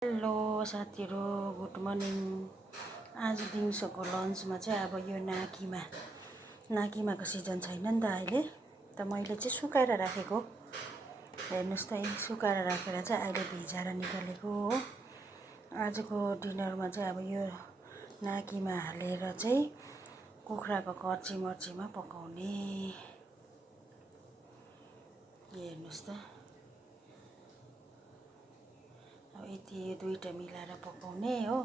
Hello साथीहरु, good morning. आज दिउँसोको लन्चमा चाहिँ अब यो नाकिमाको सिजन छैन नि त अहिले, त मैले चाहिँ सुकाएर राखेको। हेर्नुस् त, सुकाएर राखेर चाहिँ अहिले भिजाएर निकालेको हो। आजको डिनरमा चाहिँ अब यो नाकिमा हालेर चाहिँ कुखुराको कर्ची मर्चीमा पकाउने। हेर्नुस् त, अब यति यो दुईटा मिलाएर पकाउने हो।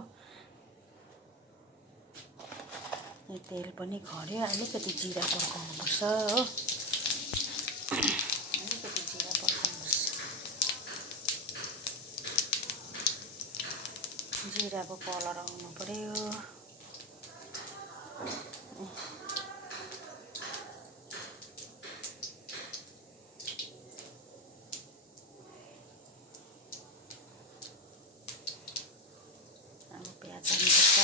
यो तेल पनि खर्यो, अलिकति जिरा पड्काउनुपर्छ हो। अलिकति जिरा पड्काउनुपर्छ, जिराको कलर आउनु पर्यो। अब प्याज हाल्नुपर्छ।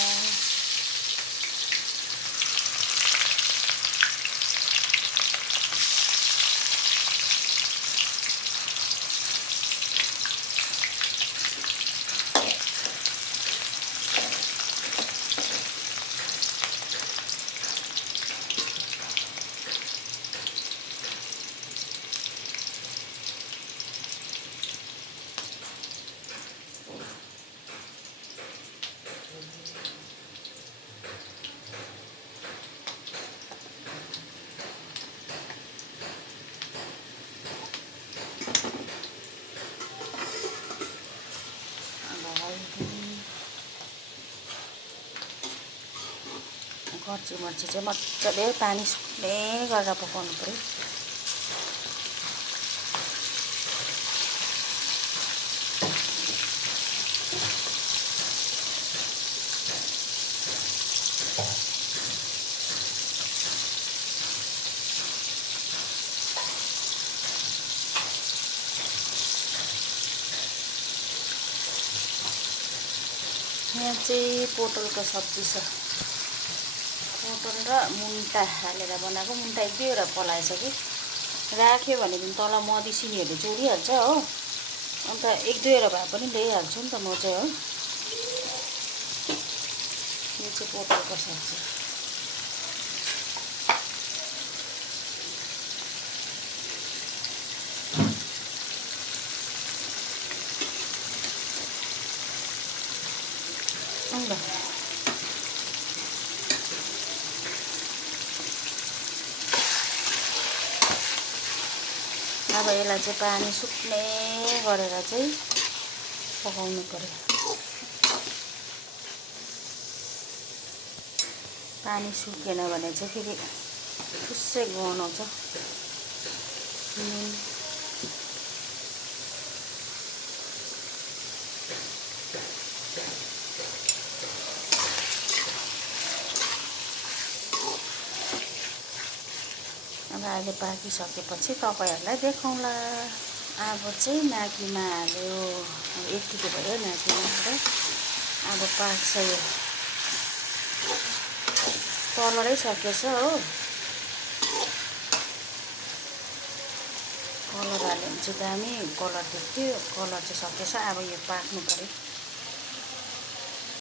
कर्ची मर्ची चाहिँ मजाले पानी सुक्ने गरेर पकाउनु पर्यो। यहाँ चाहिँ पोटलको सब्जी छ। पोटल र मुन्टा हालेर बनाएको। मुन्टा एक दुईवटा पलाएछ कि, राख्यो भनेदेखि तल मधिसिनीहरूले चोरिहाल्छ हो। अन्त एक दुईवटा भए पनि ल्याइहाल्छु नि त म चाहिँ हो। यो चाहिँ पोटलको सब्जी। अब यसलाई चाहिँ पानी सुक्ने गरेर चाहिँ पकाउनु पर्यो। पानी सुकेन भने चाहिँ फेरि खुसै गनाउँछ। अब अहिले पाकिसकेपछि तपाईँहरूलाई देखाउँला। अब चाहिँ नाकिमा हाल्यो, यतिको भयो नाकिमा हालेर। अब पाक्छ, यो कलरै सकेछ हो। कलर हाल्यो भने चाहिँ दामी कलर देख्थ्यो, कलर चाहिँ सकेछ। अब यो पाक्नु पर्यो।